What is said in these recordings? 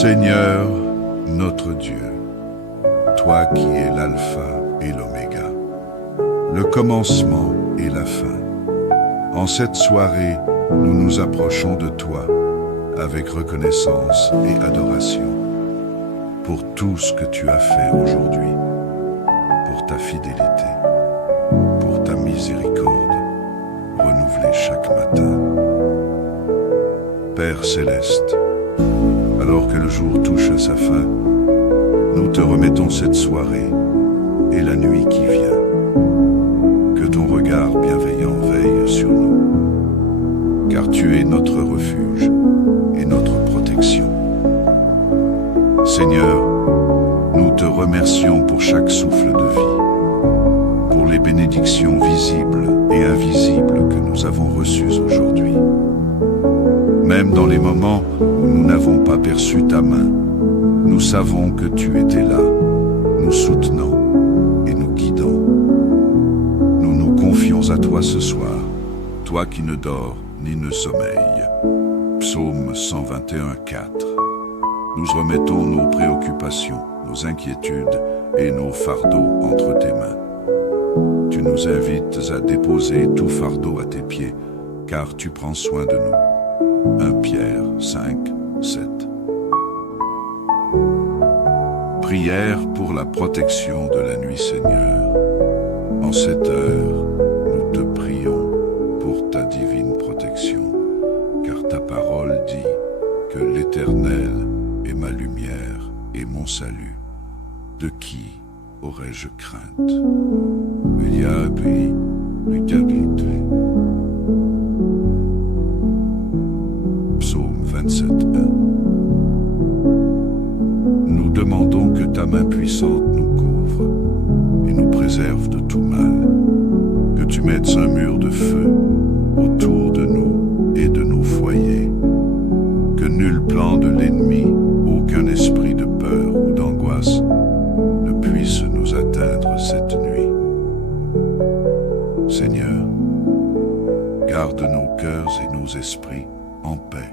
Seigneur, notre Dieu, toi qui es l'alpha et l'oméga, le commencement et la fin, en cette soirée, nous nous approchons de toi avec reconnaissance et adoration pour tout ce que tu as fait aujourd'hui, pour ta fidélité, pour ta miséricorde, renouvelée chaque matin. Père céleste, alors que le jour touche à sa fin, nous te remettons cette soirée et la nuit qui vient. Que ton regard bienveillant veille sur nous, car tu es notre refuge et notre protection. Seigneur, nous te remercions pour chaque souffle de vie, pour les bénédictions visibles et invisibles que nous avons reçues aujourd'hui. Même dans les moments où nous n'avons pas perçu ta main, nous savons que tu étais là, nous soutenant et nous guidant. Nous nous confions à toi ce soir, toi qui ne dors ni ne sommeille. Psaume 121, 4. Nous remettons nos préoccupations, nos inquiétudes et nos fardeaux entre tes mains. Tu nous invites à déposer tout fardeau à tes pieds, car tu prends soin de nous. 1 Pierre 5, 7. Prière pour la protection de la nuit, Seigneur. En cette heure, nous te prions pour ta divine protection, car ta parole dit que l'Éternel est ma lumière et mon salut. De qui aurais-je crainte? Psaume 27, 1. Nous demandons que ta main puissante nous couvre et nous préserve de tout mal, que tu mettes un mur de feu autour de nous et de nos foyers, que nul plan de l'ennemi, aucun esprit de peur ou d'angoisse ne puisse nous atteindre cette nuit. Seigneur, garde nos cœurs et nos esprits en paix,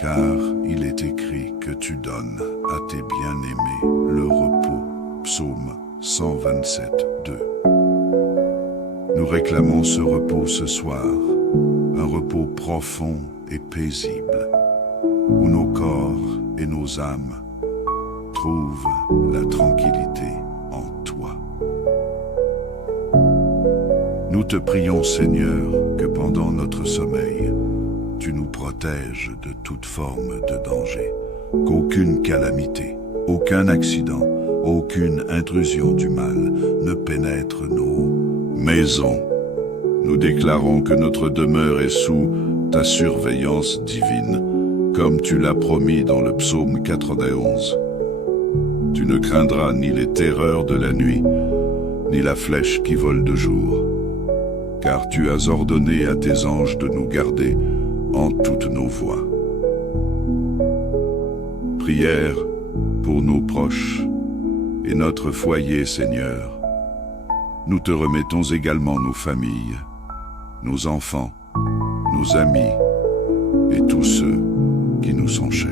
car il est écrit que tu donnes à tes bien-aimés le repos. Psaume 127, 2. Nous réclamons ce repos ce soir, un repos profond et paisible, où nos corps et nos âmes trouvent la tranquillité en toi. Nous te prions, Seigneur, que pendant notre sommeil, tu nous protèges de toute forme de danger, qu'aucune calamité, aucun accident, aucune intrusion du mal ne pénètre nos maisons. Nous déclarons que notre demeure est sous ta surveillance divine, comme tu l'as promis dans le psaume 91. Tu ne craindras ni les terreurs de la nuit, ni la flèche qui vole de jour, car tu as ordonné à tes anges de nous garder en toutes nos voies. Prière pour nos proches et notre foyer, Seigneur. Nous te remettons également nos familles, nos enfants, nos amis et tous ceux qui nous sont chers.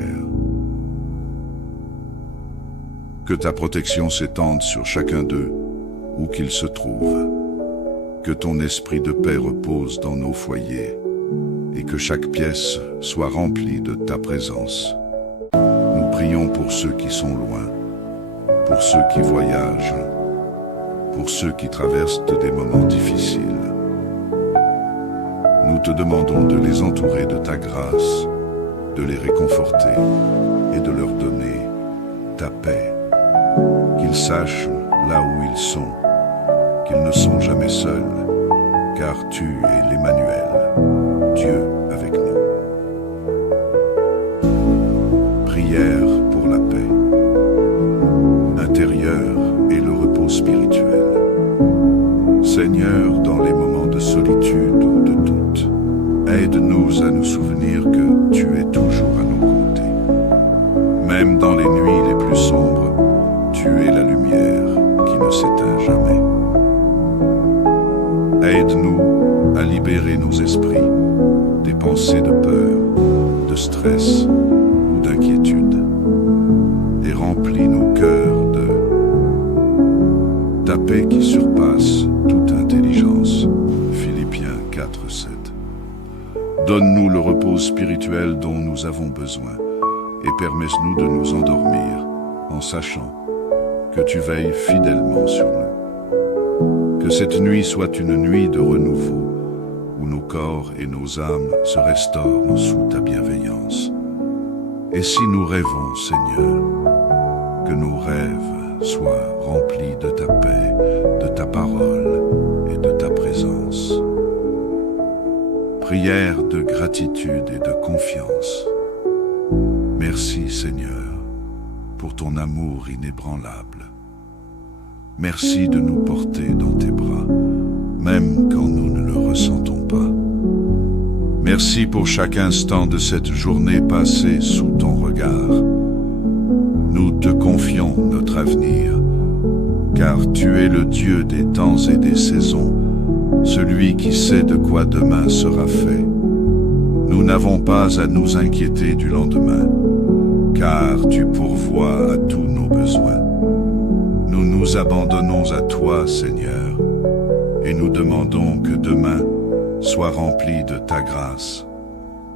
Que ta protection s'étende sur chacun d'eux, où qu'ils se trouvent. Que ton esprit de paix repose dans nos foyers et que chaque pièce soit remplie de ta présence. Nous prions pour ceux qui sont loin, pour ceux qui voyagent, pour ceux qui traversent des moments difficiles. Nous te demandons de les entourer de ta grâce, de les réconforter et de leur donner ta paix. Qu'ils sachent là où ils sont, qu'ils ne sont jamais seuls, car tu es l'Emmanuel, Dieu avec nous. Prière pour la paix intérieure et le repos spirituel. Seigneur, dans les moments de solitude ou de doute, aide-nous à nous souvenir que tu es toujours à nos côtés. Même dans les nuits les plus sombres, tu es la lumière qui ne s'éteint jamais. Aide-nous à libérer nos esprits des pensées de peur, de stress ou d'inquiétude. pause spirituelle dont nous avons besoin et permets-nous de nous endormir en sachant que tu veilles fidèlement sur nous. Que cette nuit soit une nuit de renouveau où nos corps et nos âmes se restaurent sous ta bienveillance. Et si nous rêvons, Seigneur, que nos rêves soient remplis de ta paix, de ta parole et de ta présence. Prière de gratitude et de confiance. Merci, Seigneur, pour ton amour inébranlable. Merci de nous porter dans tes bras, même quand nous ne le ressentons pas. Merci pour chaque instant de cette journée passée sous ton regard. Nous te confions notre avenir, car tu es le Dieu des temps et des saisons, celui qui sait de quoi demain sera fait. Nous n'avons pas à nous inquiéter du lendemain, car tu pourvois à tous nos besoins. Nous nous abandonnons à toi, Seigneur, et nous demandons que demain soit rempli de ta grâce,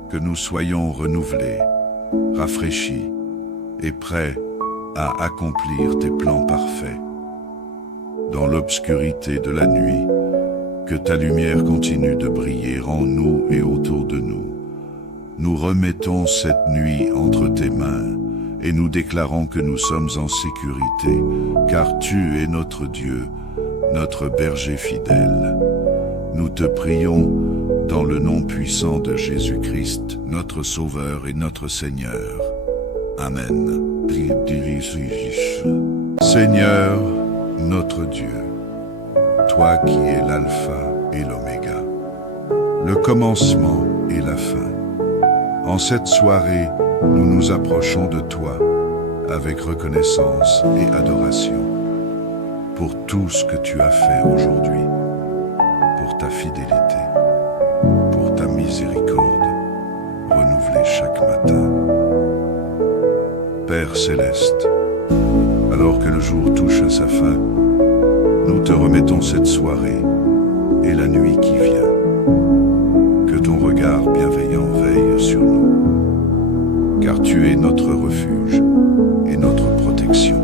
que nous soyons renouvelés, rafraîchis et prêts à accomplir tes plans parfaits. Dans l'obscurité de la nuit, que ta lumière continue de briller en nous et autour de nous. Nous remettons cette nuit entre tes mains et nous déclarons que nous sommes en sécurité, car tu es notre Dieu, notre berger fidèle. Nous te prions dans le nom puissant de Jésus-Christ, notre Sauveur et notre Seigneur. Amen. Seigneur, notre Dieu, toi qui es l'alpha et l'oméga, le commencement et la fin. En cette soirée, nous nous approchons de toi avec reconnaissance et adoration pour tout ce que tu as fait aujourd'hui, pour ta fidélité, pour ta miséricorde, renouvelée chaque matin. Père céleste, alors que le jour touche à sa fin, nous te remettons cette soirée et la nuit qui vient. Que ton regard bienveillant veille sur nous, car tu es notre refuge et notre protection.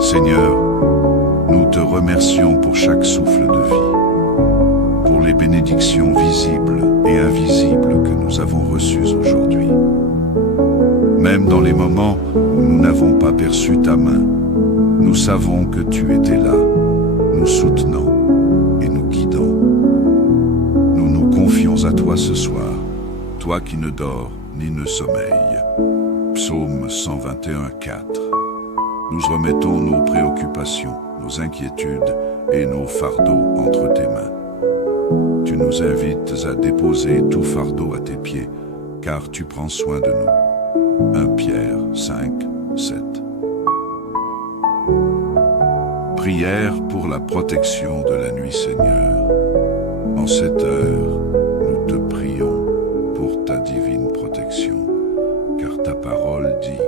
Seigneur, nous te remercions pour chaque souffle de vie, pour les bénédictions visibles et invisibles que nous avons reçues aujourd'hui. Même dans les moments où nous n'avons pas perçu ta main, nous savons que tu étais là, nous soutenant et nous guidant. Nous nous confions à toi ce soir, toi qui ne dors ni ne sommeille. Psaume 121, 4. Nous remettons nos préoccupations, nos inquiétudes et nos fardeaux entre tes mains. Tu nous invites à déposer tout fardeau à tes pieds, car tu prends soin de nous. 1 Pierre 5, 7. Prière pour la protection de la nuit, Seigneur. En cette heure, nous te prions pour ta divine protection, car ta parole dit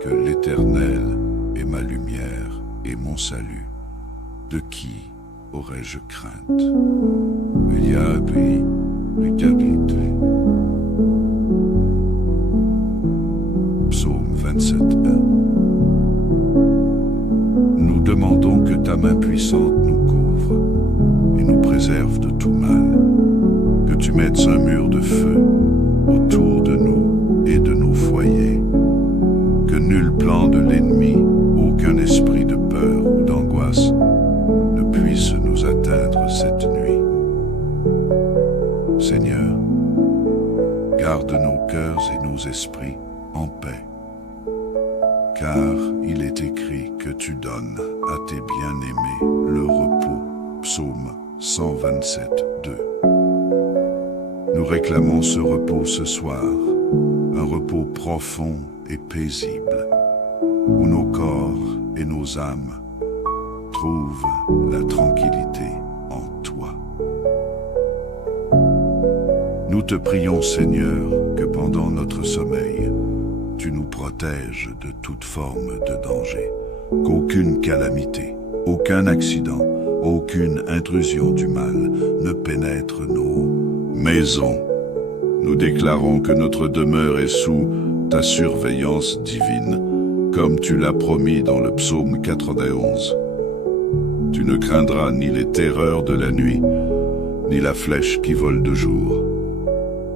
que l'Éternel est ma lumière et mon salut. De qui aurais-je crainte? Psaume 27, 1. Nous demandons que ta main puissante nous couvre et nous préserve de tout mal, que tu mettes un mur de feu autour de nous et de nos foyers, que nul plan de l'ennemi, aucun esprit de peur ou d'angoisse ne puisse nous atteindre cette nuit. Seigneur, garde nos cœurs et nos esprits en paix, car il est écrit que tu donnes à tes bien-aimés le repos. Psaume 127, 2. Nous réclamons ce repos ce soir, un repos profond et paisible, où nos corps et nos âmes trouvent la tranquillité en toi. Nous te prions, Seigneur, que pendant notre sommeil, tu nous protèges de toute forme de danger, qu'aucune calamité, aucun accident, aucune intrusion du mal ne pénètre nos maisons, Nous déclarons que notre demeure est sous ta surveillance divine, comme tu l'as promis dans le psaume 91. Tu ne craindras ni les terreurs de la nuit, ni la flèche qui vole de jour,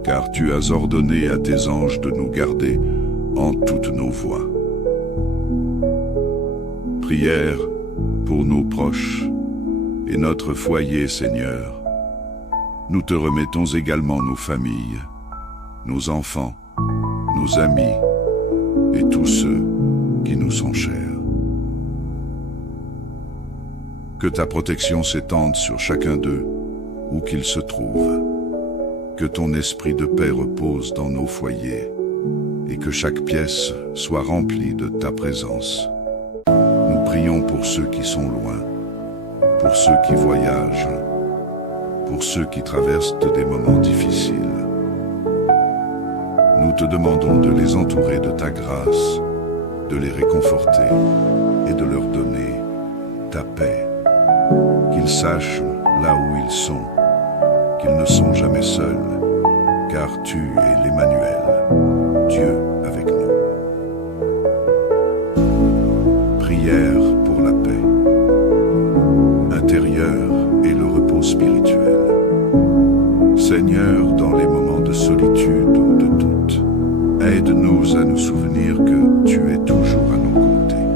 car tu as ordonné à tes anges de nous garder en toutes nos voies. Prière pour nos proches et notre foyer, Seigneur. Nous te remettons également nos familles, nos enfants, nos amis et tous ceux qui nous sont chers. Que ta protection s'étende sur chacun d'eux, où qu'ils se trouvent. Que ton esprit de paix repose dans nos foyers et que chaque pièce soit remplie de ta présence. Nous prions pour ceux qui sont loin, pour ceux qui voyagent, pour ceux qui traversent des moments difficiles. Nous te demandons de les entourer de ta grâce, de les réconforter et de leur donner ta paix. Qu'ils sachent là où ils sont, qu'ils ne sont jamais seuls, car tu es l'Emmanuel, Dieu avec nous. Prière pour la paix intérieure et le repos spirituel. Seigneur, dans les moments de solitude ou de doute, aide-nous à nous souvenir que tu es toujours à nos côtés.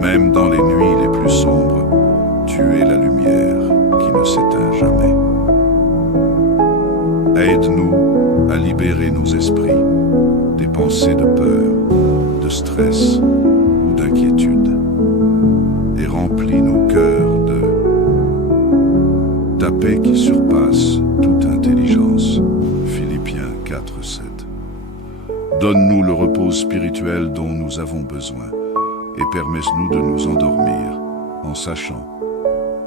Même dans les nuits les plus sombres, tu es la lumière qui ne s'éteint jamais. Aide-nous à libérer nos esprits des pensées de peur, de stress ou d'inquiétude et remplis nos cœurs de ta paix qui surpasse toute intelligence. Philippiens 4:7. Donne-nous le repos spirituel dont nous avons besoin et permets-nous de nous endormir en sachant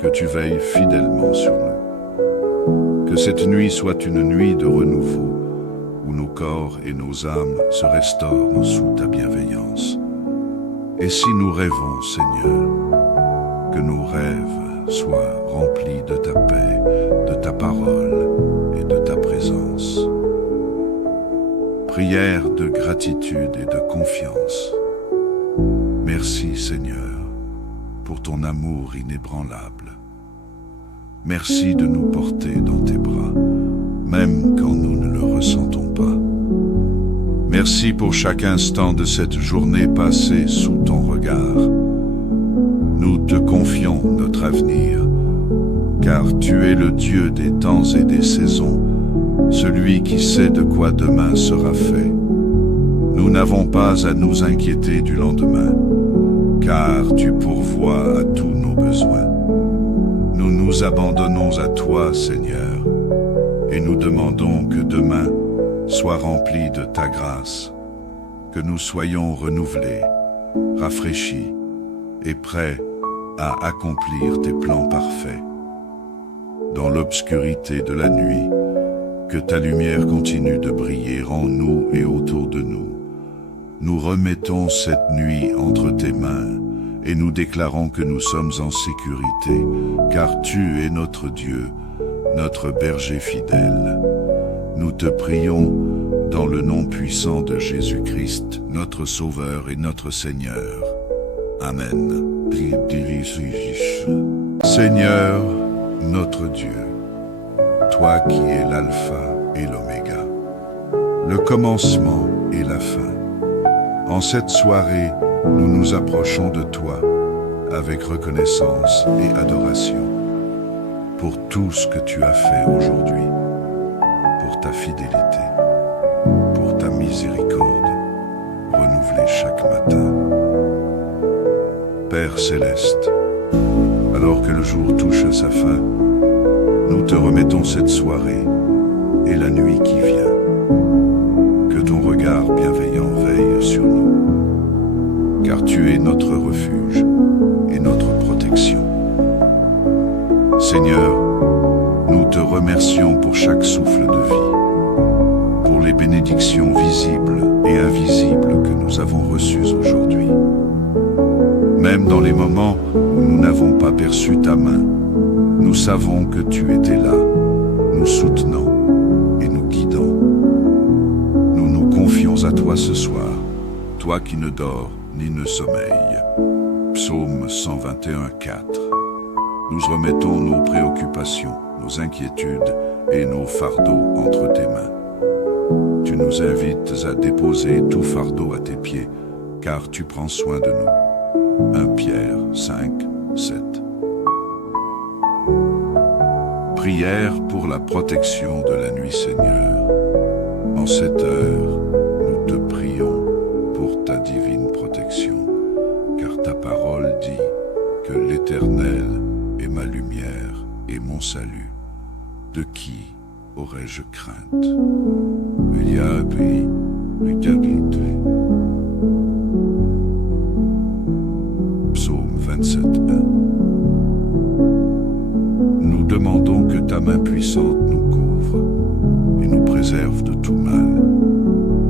que tu veilles fidèlement sur nous. Que cette nuit soit une nuit de renouveau, où nos corps et nos âmes se restaurent sous ta bienveillance. Et si nous rêvons, Seigneur, que nos rêves soient remplis de ta paix, de ta parole et de ta présence. Prière de gratitude et de confiance. Merci, Seigneur, pour ton amour inébranlable. Merci de nous porter dans tes bras, même quand nous ne le ressentons pas. Merci pour chaque instant de cette journée passée sous ton regard. Nous te confions notre avenir, car tu es le Dieu des temps et des saisons, celui qui sait de quoi demain sera fait. Nous n'avons pas à nous inquiéter du lendemain, car tu pourvois à tous nos besoins. Nous nous abandonnons à toi, Seigneur, et nous demandons que demain soit rempli de ta grâce, que nous soyons renouvelés, rafraîchis et prêts à accomplir tes plans parfaits. Dans l'obscurité de la nuit, que ta lumière continue de briller en nous et autour de nous. Nous remettons cette nuit entre tes mains et nous déclarons que nous sommes en sécurité, car tu es notre Dieu, notre berger fidèle. Nous te prions dans le nom puissant de Jésus-Christ, notre Sauveur et notre Seigneur. Amen. Seigneur, notre Dieu, toi qui es l'alpha et l'oméga, le commencement et la fin. En cette soirée, nous nous approchons de toi avec reconnaissance et adoration pour tout ce que tu as fait aujourd'hui, pour ta fidélité, pour ta miséricorde, renouvelée chaque matin. Père céleste, alors que le jour touche à sa fin, nous te remettons cette soirée et la nuit qui vient. Que ton regard bienveillant veille sur nous, car tu es notre refuge et notre protection. Seigneur, nous te remercions pour chaque souffle de vie, pour les bénédictions visibles et invisibles que nous avons reçues aujourd'hui. Même dans les moments où nous n'avons pas perçu ta main, nous savons que tu étais là, nous soutenant et nous guidant. à toi ce soir, toi qui ne dors ni ne sommeille. Psaume 121, 4. Nous remettons nos préoccupations, nos inquiétudes et nos fardeaux entre tes mains. Tu nous invites à déposer tout fardeau à tes pieds, car tu prends soin de nous. 1 Pierre 5, 7. Prière pour la protection de la nuit, Seigneur. En cette heure, nous te prions pour ta divine protection, car ta parole dit que l'Éternel est ma lumière et mon salut. De qui aurais-je crainte? Psaume 27, 1. Nous demandons que ta main puissante nous couvre et nous préserve de tout mal,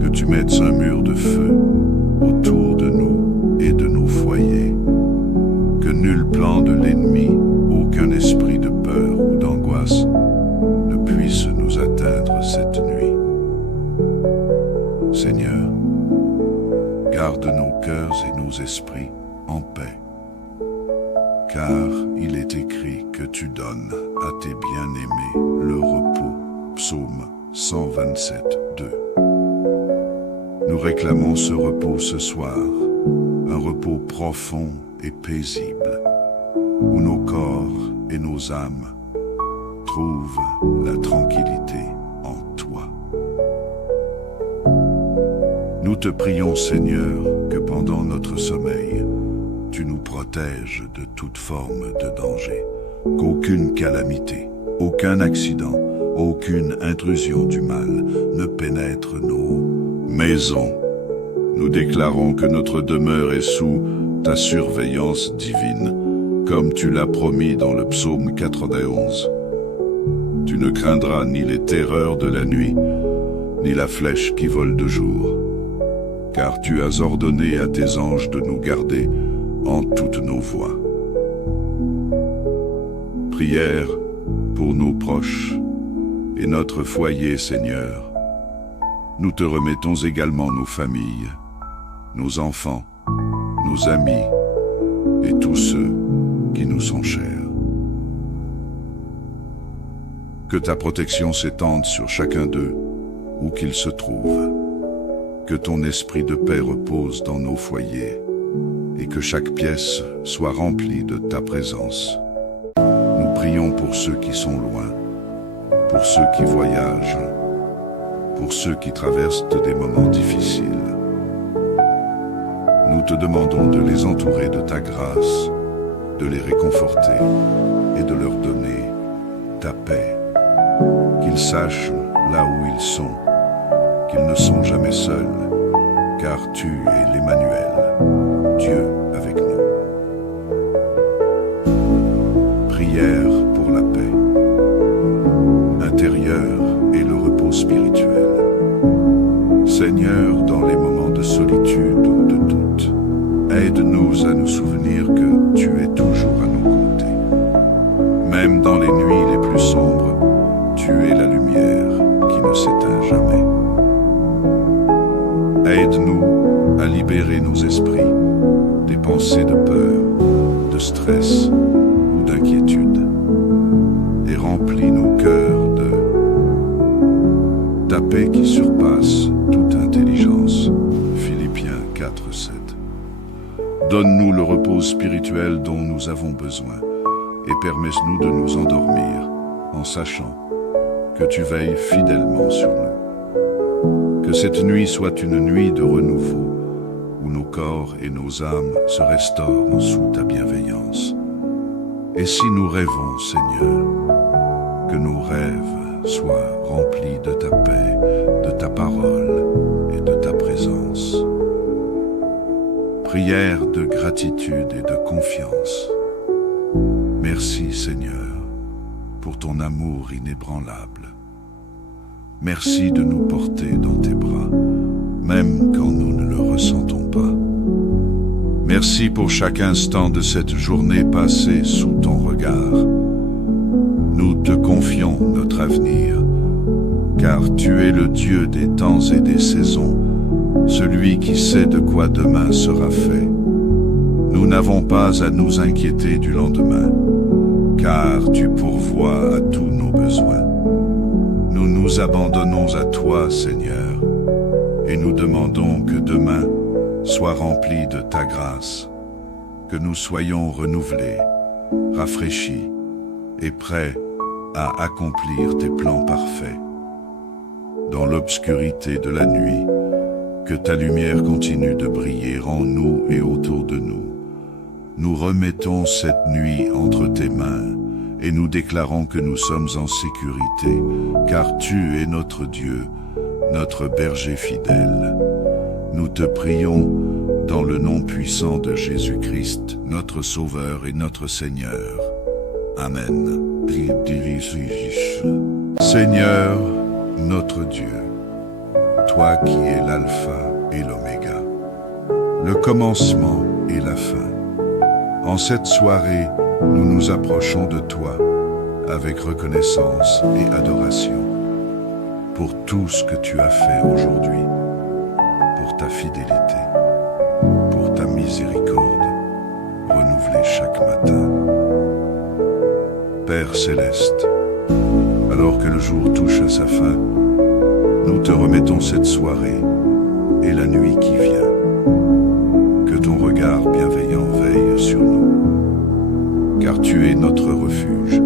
que tu mettes un mur de feu autour de nous et de nos foyers, que nul plan de l'ennemi, aucun esprit de peur ou d'angoisse ne puisse nous atteindre cette nuit. Seigneur, garde nos cœurs et nos esprits en paix, car il est écrit que tu donnes à tes bien-aimés le repos. Psaume 127, 2. Nous réclamons ce repos ce soir, un repos profond et paisible, où nos corps et nos âmes trouvent la tranquillité en toi. Nous te prions, Seigneur, que pendant notre sommeil, tu nous protèges de toute forme de danger, qu'aucune calamité, aucun accident, aucune intrusion du mal ne pénètre nos maisons. Nous déclarons que notre demeure est sous ta surveillance divine, comme tu l'as promis dans le psaume 91. Tu ne craindras ni les terreurs de la nuit, ni la flèche qui vole de jour, car tu as ordonné à tes anges de nous garder en toutes nos voies. Prière pour nos proches et notre foyer, Seigneur. Nous te remettons également nos familles, nos enfants, nos amis et tous ceux qui nous sont chers. Que ta protection s'étende sur chacun d'eux, où qu'ils se trouvent. Que ton esprit de paix repose dans nos foyers et que chaque pièce soit remplie de ta présence. Nous prions pour ceux qui sont loin, pour ceux qui voyagent, pour ceux qui traversent des moments difficiles. Nous te demandons de les entourer de ta grâce, de les réconforter et de leur donner ta paix. Qu'ils sachent là où ils sont, qu'ils ne sont jamais seuls, car tu es l'Emmanuel, Dieu avec nous. Prière pour la paix intérieure et le repos spirituel. Seigneur, dans les moments de solitude ou de doute, aide-nous à nous souvenir que tu es toujours à nos côtés. Même dans les nuits les plus sombres, tu es la lumière qui ne s'éteint jamais. Aide-nous à libérer nos esprits des pensées de peur, de stress ou d'inquiétude, et remplis nos cœurs de ta paix qui surpasse toute intelligence. Philippiens 4, 7. Donne-nous le repos spirituel dont nous avons besoin et permets-nous de nous endormir en sachant que tu veilles fidèlement sur nous. Que cette nuit soit une nuit de renouveau, où nos corps et nos âmes se restaurent sous ta bienveillance. Et si nous rêvons, Seigneur, que nos rêves soient remplis de ta paix, de ta parole et de ta présence. Prière de gratitude et de confiance. Merci, Seigneur, pour ton amour inébranlable. Merci de nous porter dans tes bras, même quand nous ne le ressentons pas. Merci pour chaque instant de cette journée passée sous ton regard. Nous te confions notre avenir, car tu es le Dieu des temps et des saisons, celui qui sait de quoi demain sera fait. Nous n'avons pas à nous inquiéter du lendemain, car tu pourvois à tous nos besoins. Nous nous abandonnons à toi, Seigneur, et nous demandons que demain soit rempli de ta grâce, que nous soyons renouvelés, rafraîchis et prêts à accomplir tes plans parfaits. Dans l'obscurité de la nuit, que ta lumière continue de briller en nous et autour de nous. Nous remettons cette nuit entre tes mains et nous déclarons que nous sommes en sécurité, car tu es notre Dieu, notre berger fidèle. Nous te prions dans le nom puissant de Jésus-Christ, notre Sauveur et notre Seigneur. Amen. Seigneur, notre Dieu, toi qui es l'alpha et l'oméga, le commencement et la fin. En cette soirée, nous nous approchons de toi avec reconnaissance et adoration pour tout ce que tu as fait aujourd'hui, pour ta fidélité, pour ta miséricorde, renouvelée chaque matin. Père céleste, alors que le jour touche à sa fin, nous te remettons cette soirée et la nuit qui vient. Que ton regard bienveillant veille sur nous, car tu es notre refuge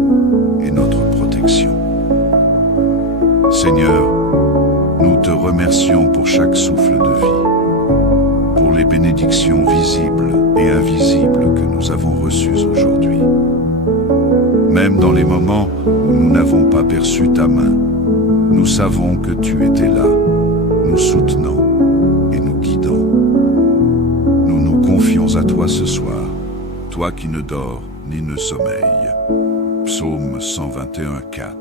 et notre protection. Seigneur, nous te remercions pour chaque souffle de vie, pour les bénédictions visibles et invisibles que nous avons reçues aujourd'hui. Même dans les moments où nous n'avons pas perçu ta main, nous savons que tu étais là, nous soutenant et nous guidant. Nous nous confions à toi ce soir, toi qui ne dors ni ne sommeille. Psaume 121, 4.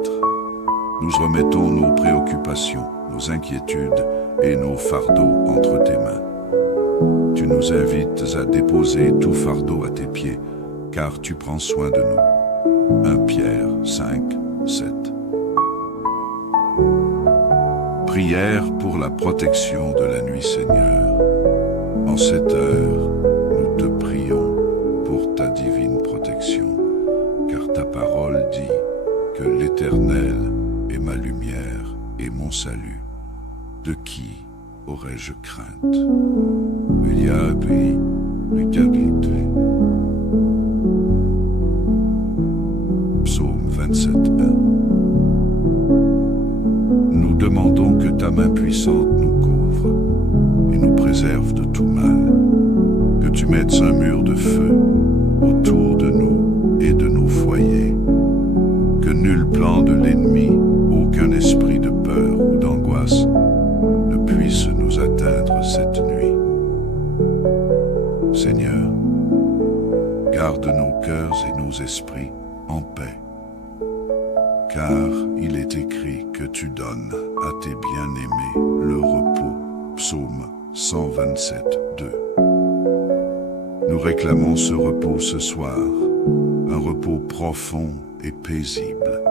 Nous remettons nos préoccupations, nos inquiétudes et nos fardeaux entre tes mains. Tu nous invites à déposer tout fardeau à tes pieds, car tu prends soin de nous. 1 Pierre 5, 7. Prière pour la protection de la nuit, Seigneur. En cette heure, nous te prions pour ta divine protection, car ta parole dit que l'Éternel est ma lumière et mon salut. De qui aurais-je crainte? Psaume 27, 1. Nous demandons que ta main puissante nous couvre et nous préserve de tout mal, que tu mettes un mur de feu autour de nous et de nos foyers, que nul plan de l'ennemi, aucun esprit de peur ou d'angoisse ne puisse nous atteindre cette nuit. Seigneur, garde nos cœurs et nos esprits en paix, car il est écrit que tu donnes à tes bien-aimés le repos. Psaume 127, 2. Nous réclamons ce repos ce soir, un repos profond et paisible,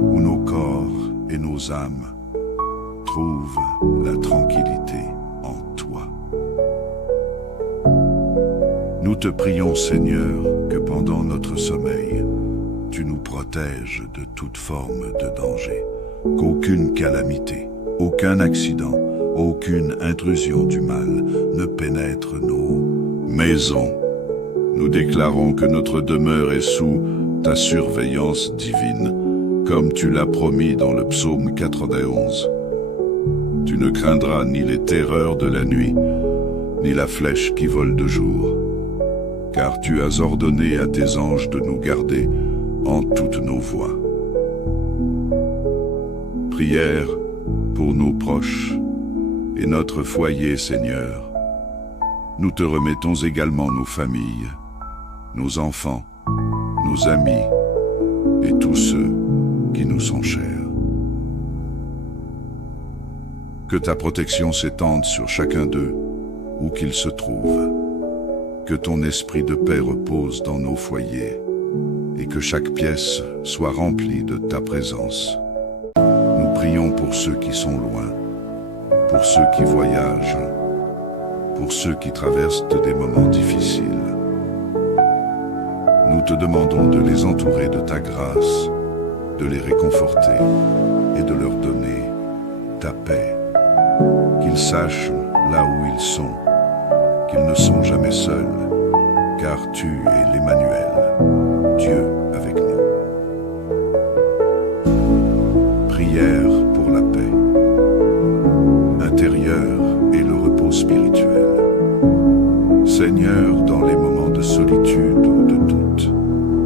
où nos corps et nos âmes trouvent la tranquillité en toi. Nous te prions, Seigneur, que pendant notre sommeil, tu nous protèges de toute forme de danger, qu'aucune calamité, aucun accident, aucune intrusion du mal ne pénètre nos maisons. Nous déclarons que notre demeure est sous ta surveillance divine, comme tu l'as promis dans le psaume 91. Tu ne craindras ni les terreurs de la nuit, ni la flèche qui vole de jour, car tu as ordonné à tes anges de nous garder en toutes nos voies. Prière pour nos proches et notre foyer, Seigneur. Nous te remettons également nos familles, nos enfants, nos amis et tous ceux qui nous sont chers. Que ta protection s'étende sur chacun d'eux, où qu'ils se trouvent. Que ton esprit de paix repose dans nos foyers et que chaque pièce soit remplie de ta présence. Nous prions pour ceux qui sont loin, pour ceux qui voyagent pour ceux qui traversent des moments difficiles. Nous te demandons de les entourer de ta grâce, de les réconforter et de leur donner ta paix. Qu'ils sachent là où ils sont, qu'ils ne sont jamais seuls, car tu es l'Emmanuel, Dieu avec nous. Prière pour la paix intérieure et le repos spirituel. Seigneur, dans les moments de solitude ou de doute,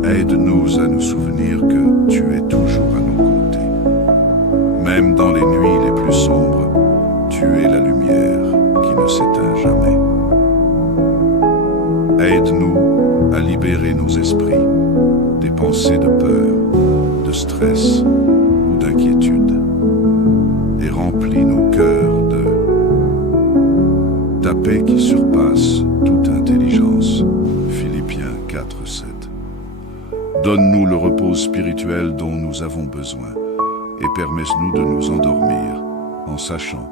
aide-nous à nous souvenir que tu es toujours à nos côtés. Même dans les nuits les plus sombres, tu es la lumière qui ne s'éteint jamais. Aide-nous à libérer nos esprits des pensées de peur, de stress ou d'inquiétude, et remplis nos cœurs de ta paix qui surpasse toute intelligence. Philippiens 4:7. Donne-nous le repos spirituel dont nous avons besoin et permets-nous de nous endormir en sachant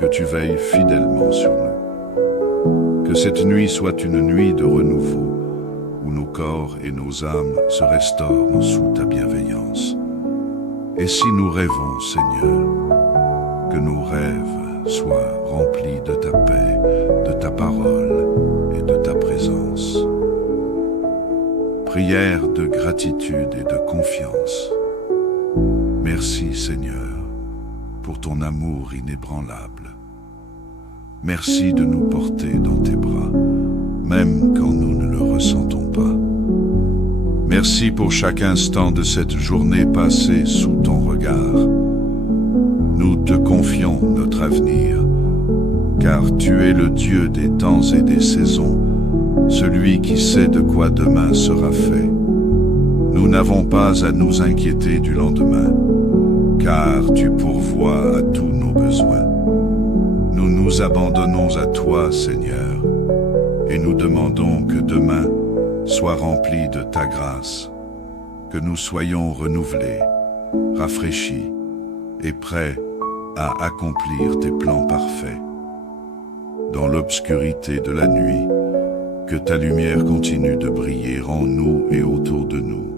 que tu veilles fidèlement sur nous. Que cette nuit soit une nuit de renouveau où nos corps et nos âmes se restaurent sous ta bienveillance. Et si nous rêvons, Seigneur, que nos rêves soient remplis de ta paix, de ta parole et de ta présence. Prière de gratitude et de confiance. Merci, Seigneur, pour ton amour inébranlable. Merci de nous porter dans tes bras, même quand nous ne le ressentons pas. Merci pour chaque instant de cette journée passée sous ton regard. Nous te confions notre avenir, car tu es le Dieu des temps et des saisons, celui qui sait de quoi demain sera fait. Nous n'avons pas à nous inquiéter du lendemain, car tu pourvois à tous nos besoins. Nous nous abandonnons à toi, Seigneur, et nous demandons que demain soit rempli de ta grâce, que nous soyons renouvelés, rafraîchis et prêts à accomplir tes plans parfaits. Dans l'obscurité de la nuit, que ta lumière continue de briller en nous et autour de nous.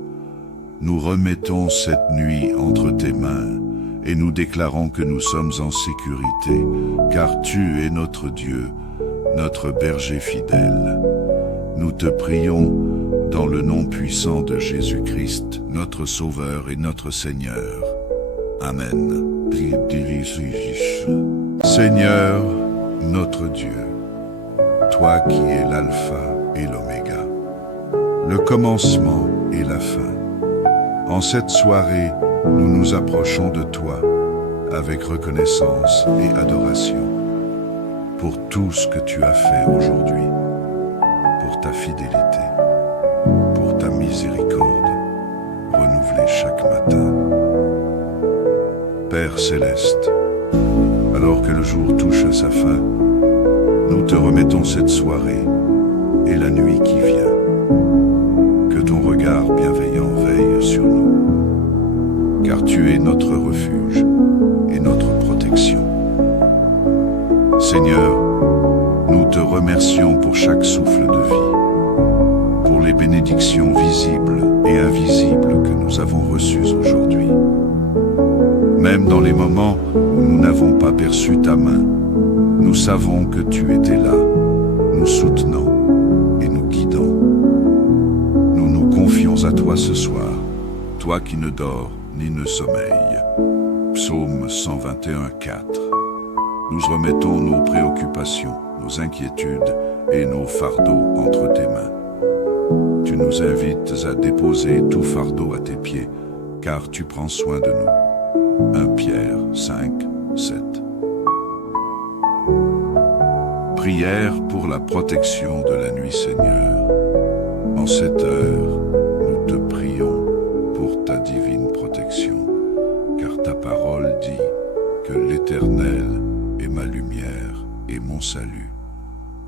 Nous remettons cette nuit entre tes mains et nous déclarons que nous sommes en sécurité, car tu es notre Dieu, notre berger fidèle. Nous te prions dans le nom puissant de Jésus-Christ, notre Sauveur et notre Seigneur. Amen. Seigneur, notre Dieu, toi qui es l'alpha et l'oméga, le commencement et la fin. En cette soirée, nous nous approchons de toi avec reconnaissance et adoration pour tout ce que tu as fait aujourd'hui, pour ta fidélité, pour ta miséricorde, renouvelée chaque matin. Père céleste, alors que le jour touche à sa fin, nous te remettons cette soirée et la nuit qui vient. Que ton regard bienveillant veille sur nous, car tu es notre refuge et notre protection. Seigneur, nous te remercions pour chaque souffle de vie, pour les bénédictions visibles et invisibles que nous avons reçues aujourd'hui. Même dans les moments où nous n'avons pas perçu ta main, nous savons que tu étais là, nous soutenant et nous guidant. Nous nous confions à toi ce soir, toi qui ne dors ni ne sommeille. Psaume 121:4. Nous remettons nos préoccupations, nos inquiétudes et nos fardeaux entre tes mains. Tu nous invites à déposer tout fardeau à tes pieds, car tu prends soin de nous. 1 Pierre 5:7. Prière pour la protection de la nuit, Seigneur. En cette heure, nous te prions pour ta divine protection, car ta parole dit que l'Éternel est ma lumière et mon salut.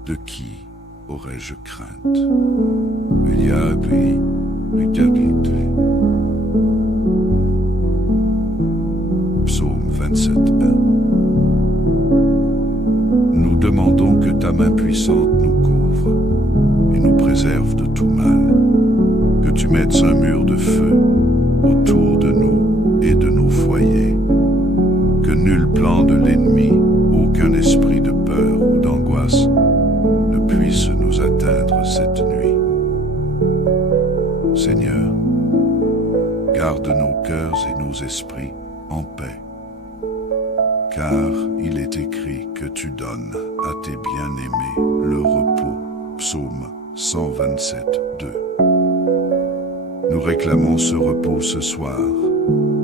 De qui aurais-je crainte? Psaume 27:1. Nous demandons que ta ta main puissante nous couvre et nous préserve de tout mal. Que tu mettes un mur de feu autour de nous et de nos foyers. Que nul plan de l'ennemi, aucun esprit de peur ou d'angoisse ne puisse nous atteindre cette nuit. Seigneur, garde nos cœurs et nos esprits en paix, car il est écrit que tu donnes à tes bien-aimés le repos. Psaume 127, 2. Nous réclamons ce repos ce soir,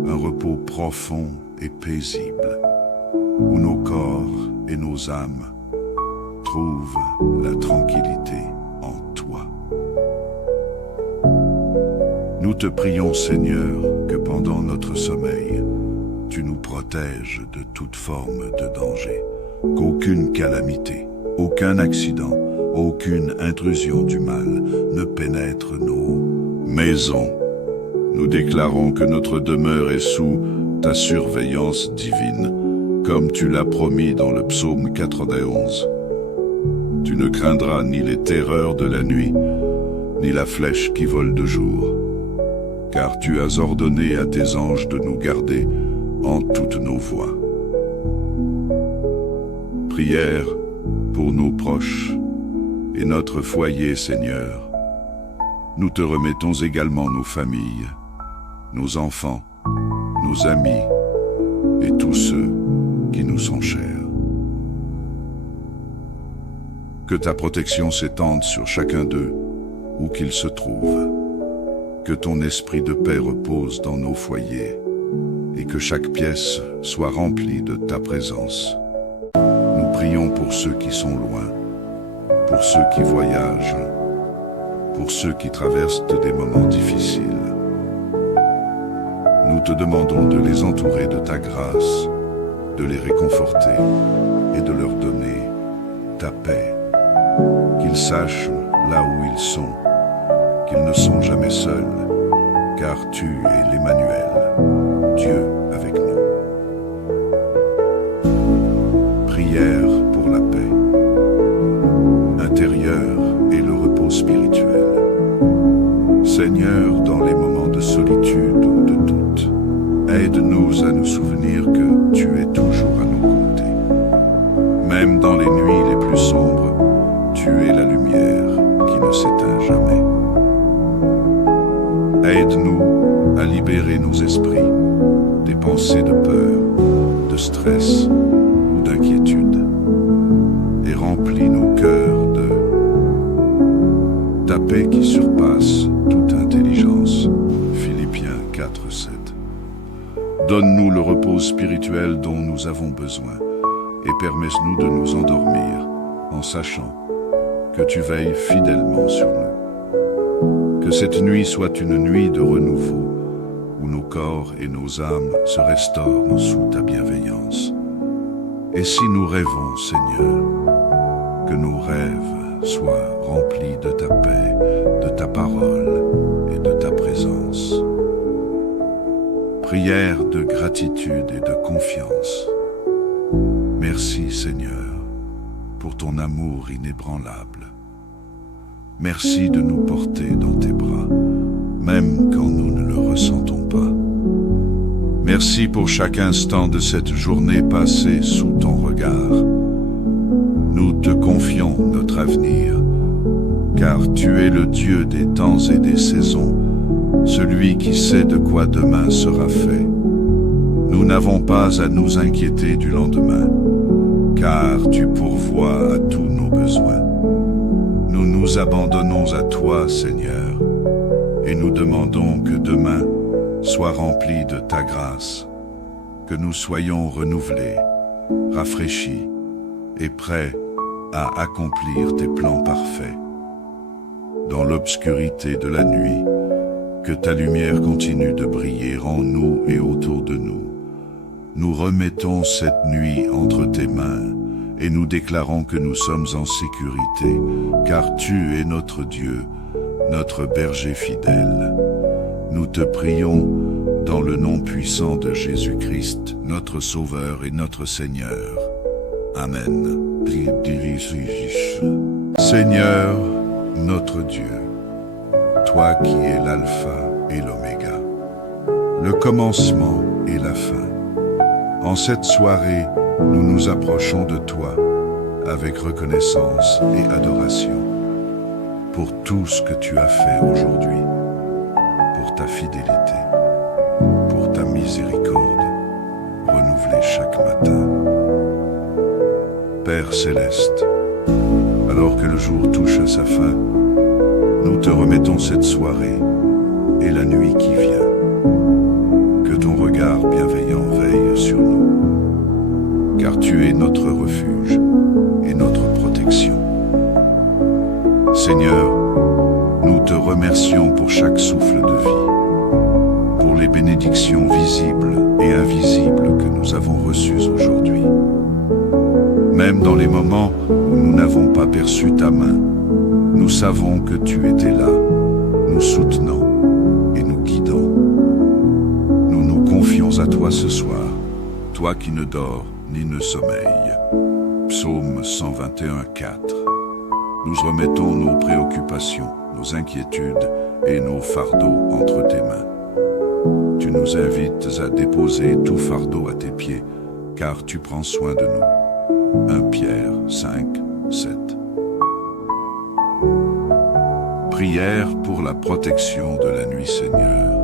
un repos profond et paisible, où nos corps et nos âmes trouvent la tranquillité en toi. Nous te prions, Seigneur, que pendant notre sommeil, tu nous protèges de toute forme de danger, qu'aucune calamité, aucun accident, aucune intrusion du mal ne pénètre nos maisons. Nous déclarons que notre demeure est sous ta surveillance divine, comme tu l'as promis dans le psaume 91. Tu ne craindras ni les terreurs de la nuit, ni la flèche qui vole de jour, car tu as ordonné à tes anges de nous garder en toutes nos voies. Prière pour nos proches et notre foyer, Seigneur. Nous te remettons également nos familles, nos enfants, nos amis et tous ceux qui nous sont chers. Que ta protection s'étende sur chacun d'eux, où qu'ils se trouvent. Que ton esprit de paix repose dans nos foyers et que chaque pièce soit remplie de ta présence. Nous prions pour ceux qui sont loin, pour ceux qui voyagent, pour ceux qui traversent des moments difficiles. Nous te demandons de les entourer de ta grâce, de les réconforter et de leur donner ta paix. Qu'ils sachent là où ils sont, qu'ils ne sont jamais seuls, car tu es l'Emmanuel, Dieu avec nous. Prière pour la paix intérieure et le repos spirituel. Seigneur, dans les moments de solitude ou de doute, aide-nous à nous souvenir que tu es toujours à nos côtés. Même dans les nuits les plus sombres, tu es la lumière qui ne s'éteint jamais. Aide-nous à libérer nos esprits des pensées de peur, de stress ou d'inquiétude et remplis nos cœurs de ta paix qui surpasse toute intelligence. Philippiens 4, 7. Donne-nous le repos spirituel dont nous avons besoin et permets-nous de nous endormir en sachant que tu veilles fidèlement sur nous. Que cette nuit soit une nuit de renouveau, où nos corps et nos âmes se restaurent sous ta bienveillance. Et si nous rêvons, Seigneur, que nos rêves soient remplis de ta paix, de ta parole et de ta présence. Prière de gratitude et de confiance. Merci, Seigneur, pour ton amour inébranlable. Merci de nous porter dans tes bras, même quand nous ne le ressentons pas. Merci pour chaque instant de cette journée passée sous ton regard. Nous te confions notre avenir, car tu es le Dieu des temps et des saisons, celui qui sait de quoi demain sera fait. Nous n'avons pas à nous inquiéter du lendemain, car tu pourvois à tous nos besoins. Nous nous abandonnons à toi, Seigneur, et nous demandons que demain soit rempli de ta grâce, que nous soyons renouvelés, rafraîchis et prêts à accomplir tes plans parfaits. Dans l'obscurité de la nuit, que ta lumière continue de briller en nous et autour de nous. Nous remettons cette nuit entre tes mains et nous déclarons que nous sommes en sécurité, car tu es notre Dieu, notre berger fidèle. Nous te prions dans le nom puissant de Jésus-Christ, notre Sauveur et notre Seigneur. Amen. Seigneur, notre Dieu, toi qui es l'alpha et l'oméga, le commencement et la fin. En cette soirée, nous nous approchons de toi avec reconnaissance et adoration pour tout ce que tu as fait aujourd'hui, pour ta fidélité, pour ta miséricorde, renouvelée chaque matin. Père céleste, alors que le jour touche à sa fin, nous te remettons cette soirée et la nuit qui vient. Que ton regard bienveillant veille sur nous, car tu es notre refuge et notre protection. Seigneur, nous te remercions pour chaque souffle de vie, pour les bénédictions visibles et invisibles que nous avons reçues aujourd'hui. Même dans les moments où nous n'avons pas perçu ta main, nous savons que tu étais là, nous soutenant et nous guidant. Nous nous confions à toi ce soir, toi qui ne dors ni ne sommeille. Psaume 121, 4. Nous remettons nos préoccupations, nos inquiétudes et nos fardeaux entre tes mains. Tu nous invites à déposer tout fardeau à tes pieds, car tu prends soin de nous. 1 Pierre 5, 7. Prière pour la protection de la nuit, Seigneur.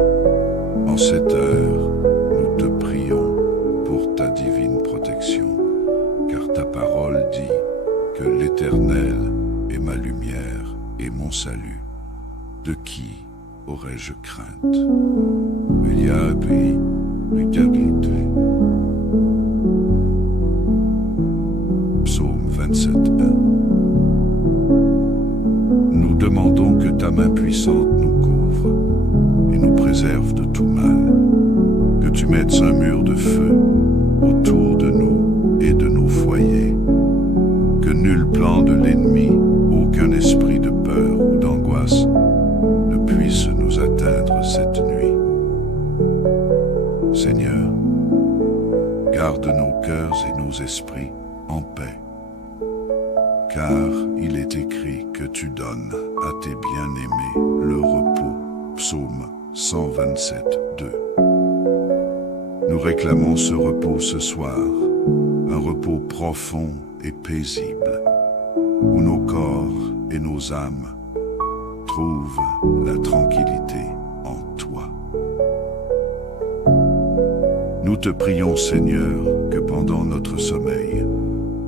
En cette heure, nous te prions pour ta divine protection, car ta parole dit que l'Éternel est ma lumière et mon salut. De qui aurais-je crainte? Psaume 27, 1. Nous demandons que ta main puissante nous couvre et nous préserve de tout mal, que tu mettes un mur de feu autour de nous et de nos foyers, que nul plan de l'ennemi, aucun esprit de peur ou d'angoisse ne puisse nous atteindre cette nuit. Seigneur, garde nos cœurs et nos esprits en paix, car il est écrit que tu donnes à tes bien-aimés le repos. Psaume 127, 2. Nous réclamons ce repos ce soir, un repos profond et paisible, où nos corps et nos âmes trouvent la tranquillité en toi. Nous te prions, Seigneur, que pendant notre sommeil,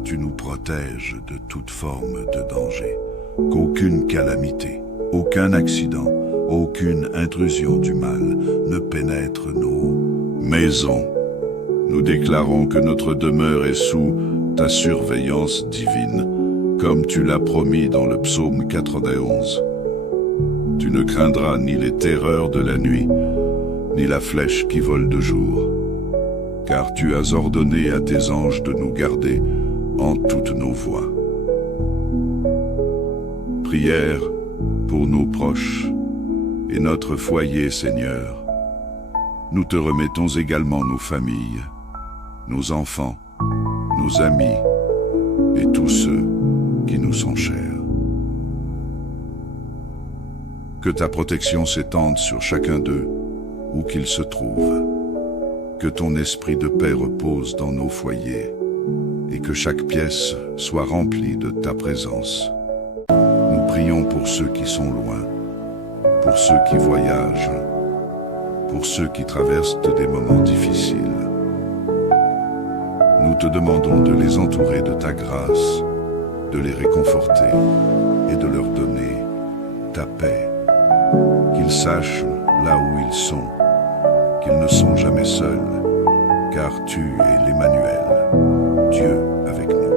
tu nous protèges de toute forme de danger, qu'aucune calamité, aucun accident, aucune intrusion du mal ne pénètre nos maisons. Nous déclarons que notre demeure est sous ta surveillance divine, comme tu l'as promis dans le psaume 91. Tu ne craindras ni les terreurs de la nuit, ni la flèche qui vole de jour, car tu as ordonné à tes anges de nous garder en toutes nos voies. Prière pour nos proches et notre foyer, Seigneur. Nous te remettons également nos familles, nos enfants, nos amis et tous ceux qui nous sont chers. Que ta protection s'étende sur chacun d'eux, où qu'ils se trouvent. Que ton esprit de paix repose dans nos foyers et que chaque pièce soit remplie de ta présence. Nous prions pour ceux qui sont loin, pour ceux qui voyagent, pour ceux qui traversent des moments difficiles. Nous te demandons de les entourer de ta grâce, de les réconforter et de leur donner ta paix. Qu'ils sachent là où ils sont, qu'ils ne sont jamais seuls, car tu es l'Emmanuel, Dieu avec nous.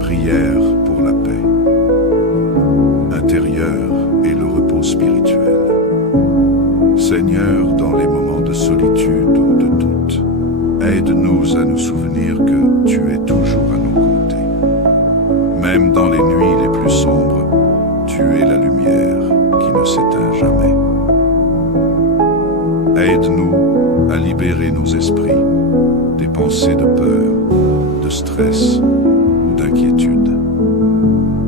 Prière pour la paix intérieure et le repos spirituel. Seigneur, dans les moments de solitude ou de doute, aide-nous à nous souvenir que tu es toujours à nos côtés. Même dans les nuits les plus sombres, tu es la lumière qui ne s'éteint jamais. Aide-nous à libérer nos esprits des pensées de peur stress ou d'inquiétude,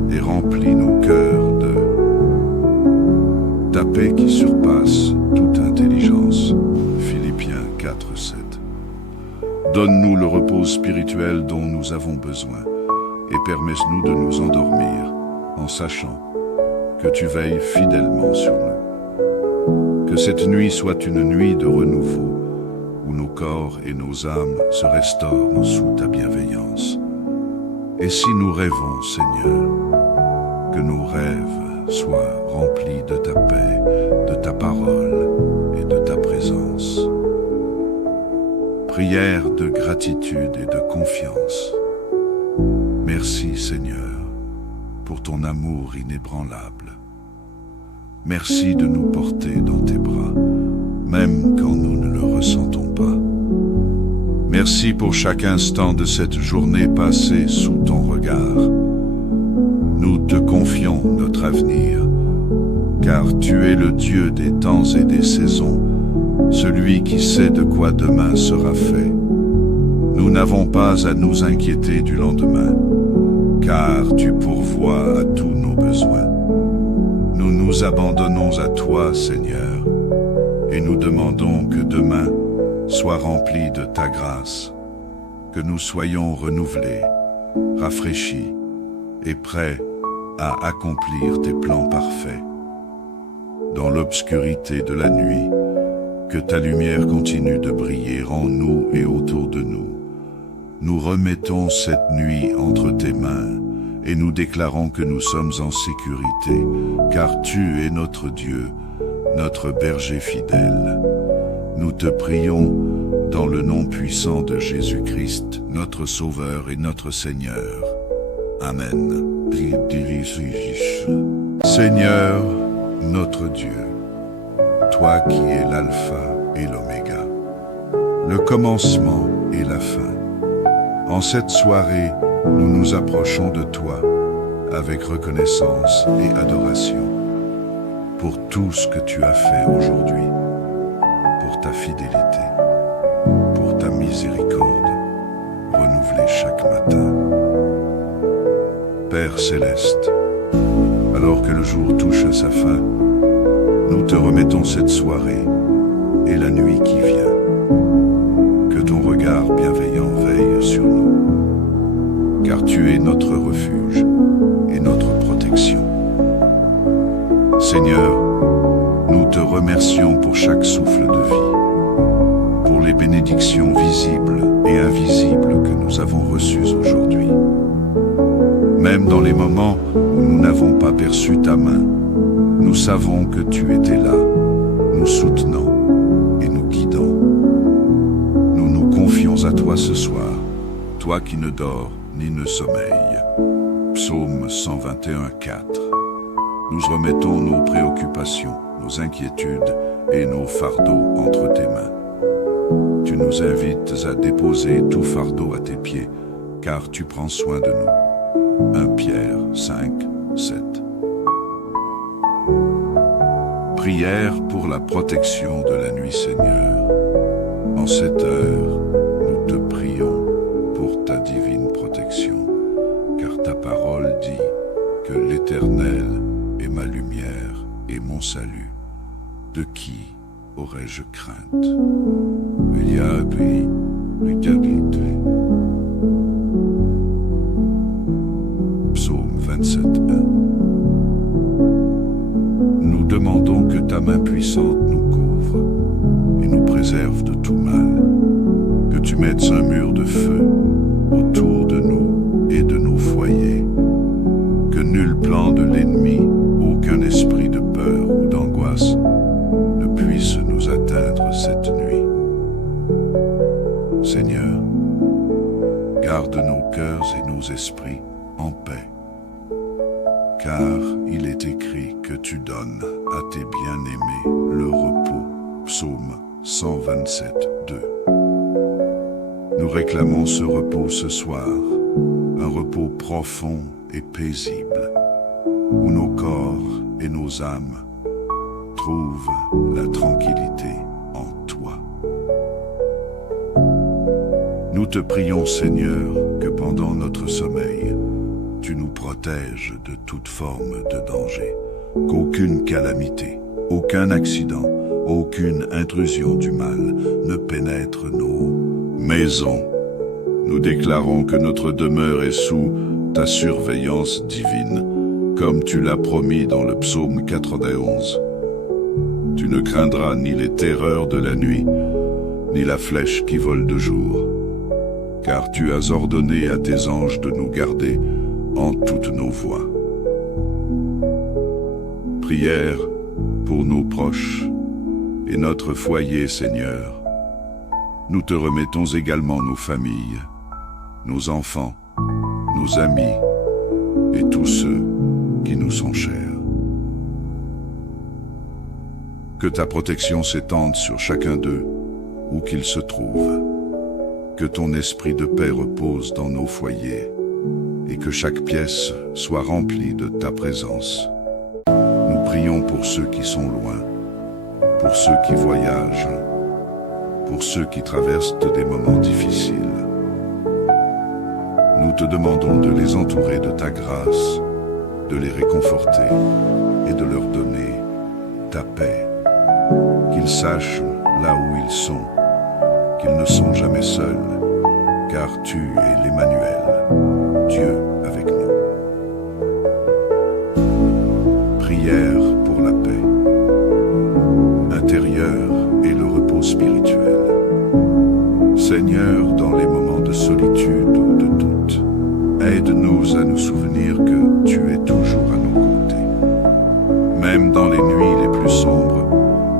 et remplis nos cœurs de ta paix qui surpasse toute intelligence. Philippiens 4:7. Donne-nous le repos spirituel dont nous avons besoin et permets-nous de nous endormir en sachant que tu veilles fidèlement sur nous. Que cette nuit soit une nuit de renouveau où nos corps et nos âmes se restaurent sous ta bienveillance. Et si nous rêvons, Seigneur, que nos rêves soient remplis de ta paix, de ta parole et de ta présence. Prière de gratitude et de confiance. Merci, Seigneur, pour ton amour inébranlable. Merci de nous porter dans tes bras, même quand nous ne le ressentons pas. Merci pour chaque instant de cette journée passée sous ton regard. Nous te confions notre avenir, car tu es le Dieu des temps et des saisons, celui qui sait de quoi demain sera fait. Nous n'avons pas à nous inquiéter du lendemain, car tu pourvois à tous nos besoins. Nous nous abandonnons à toi, Seigneur, et nous demandons que demain soit rempli de ta grâce, que nous soyons renouvelés, rafraîchis et prêts à accomplir tes plans parfaits. Dans l'obscurité de la nuit, que ta lumière continue de briller en nous et autour de nous. Nous remettons cette nuit entre tes mains et nous déclarons que nous sommes en sécurité, car tu es notre Dieu, notre berger fidèle. Nous te prions dans le nom puissant de Jésus-Christ, notre Sauveur et notre Seigneur. Amen. Seigneur, notre Dieu, toi qui es l'alpha et l'oméga, le commencement et la fin. En cette soirée, nous nous approchons de toi avec reconnaissance et adoration pour tout ce que tu as fait aujourd'hui, pour ta fidélité, pour ta miséricorde, renouvelée chaque matin. Père céleste, alors que le jour touche à sa fin, nous te remettons cette soirée et la nuit qui vient. Que ton regard bienveillant veille sur nous, car tu es notre refuge et notre protection. Seigneur, nous te remercions pour chaque souffle de vie, pour les bénédictions visibles et invisibles que nous avons reçues aujourd'hui. Même dans les moments où nous n'avons pas perçu ta main, nous savons que tu étais là, nous soutenant et nous guidant. Nous nous confions à toi ce soir, toi qui ne dors ni ne sommeille. Psaume 121:4. Nous remettons nos préoccupations, nos inquiétudes et nos fardeaux entre tes mains. Tu nous invites à déposer tout fardeau à tes pieds, car tu prends soin de nous. 1 Pierre 5:7. Prière pour la protection de la nuit, Seigneur. En cette heure, nous te prions pour ta divine protection, car ta parole dit que l'Éternel est ma lumière et mon salut. De qui aurais-je crainte? Psaume 27:1. Nous demandons que ta main puissante nous couvre et nous préserve de tout mal, que tu mettes un mur de feu autour de nous et de nos foyers, que nul plan de l'ennemi, aucun esprit de peur ou d'angoisse ne puisse nous atteindre cette nuit. Seigneur, garde nos cœurs et nos esprits en paix, car il est écrit que tu donnes à tes bien-aimés le repos. Psaume 127:2. Nous réclamons ce repos ce soir, un repos profond et paisible, où nos corps et nos âmes trouvent la tranquillité en toi. Nous Nous te prions, Seigneur, que pendant notre sommeil, tu nous protèges de toute forme de danger, qu'aucune calamité, aucun accident, aucune intrusion du mal ne pénètre nos maisons. Nous déclarons que notre demeure est sous ta surveillance divine, comme tu l'as promis dans le psaume 91. Tu ne craindras ni les terreurs de la nuit, ni la flèche qui vole de jour, car tu as ordonné à tes anges de nous garder en toutes nos voies. Prière pour nos proches et notre foyer, Seigneur. Nous te remettons également nos familles, nos enfants, nos amis et tous ceux qui nous sont chers. Que ta protection s'étende sur chacun d'eux, où qu'ils se trouvent. Que ton esprit de paix repose dans nos foyers et que chaque pièce soit remplie de ta présence. Nous prions pour ceux qui sont loin, pour ceux qui voyagent, pour ceux qui traversent des moments difficiles. Nous te demandons de les entourer de ta grâce, de les réconforter et de leur donner ta paix. Qu'ils sachent là où ils sont, qu'ils ne sont jamais seuls, car tu es l'Emmanuel, Dieu avec nous. Prière pour la paix intérieure et le repos spirituel. Seigneur, dans les moments de solitude ou de doute, aide-nous à nous souvenir que tu es toujours à nos côtés. Même dans les nuits les plus sombres,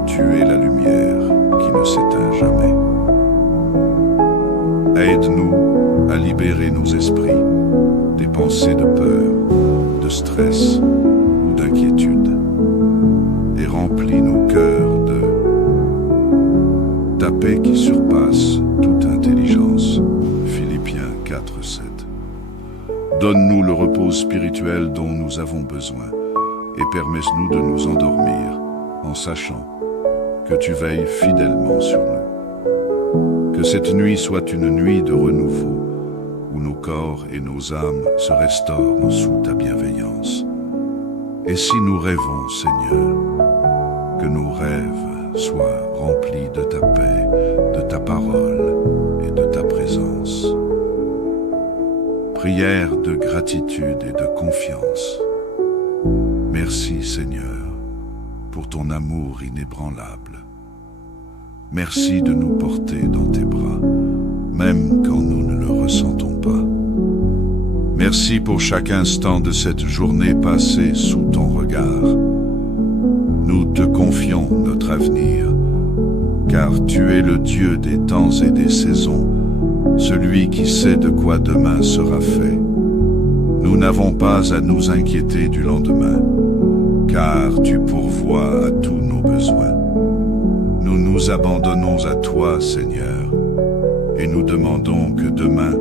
tu es la lumière qui ne s'éteint jamais. Aide-nous à libérer nos esprits des pensées de peur, de stress ou d'inquiétude et remplis nos cœurs de ta paix qui surpasse toute intelligence. Philippiens 4:7. Donne-nous le repos spirituel dont nous avons besoin et permets-nous de nous endormir en sachant que tu veilles fidèlement sur nous. Que cette nuit soit une nuit de renouveau, où nos corps et nos âmes se restaurent sous ta bienveillance. Et si nous rêvons, Seigneur, que nos rêves soient remplis de ta paix, de ta parole et de ta présence. Prière de gratitude et de confiance. Merci, Seigneur, pour ton amour inébranlable. Merci de nous porter dans tes bras, même quand nous ne le ressentons pas. Merci pour chaque instant de cette journée passée sous ton regard. Nous te confions notre avenir, car tu es le Dieu des temps et des saisons, celui qui sait de quoi demain sera fait. Nous n'avons pas à nous inquiéter du lendemain, car tu pourvois à tous nos besoins. Nous nous abandonnons à toi, Seigneur, et nous demandons que demain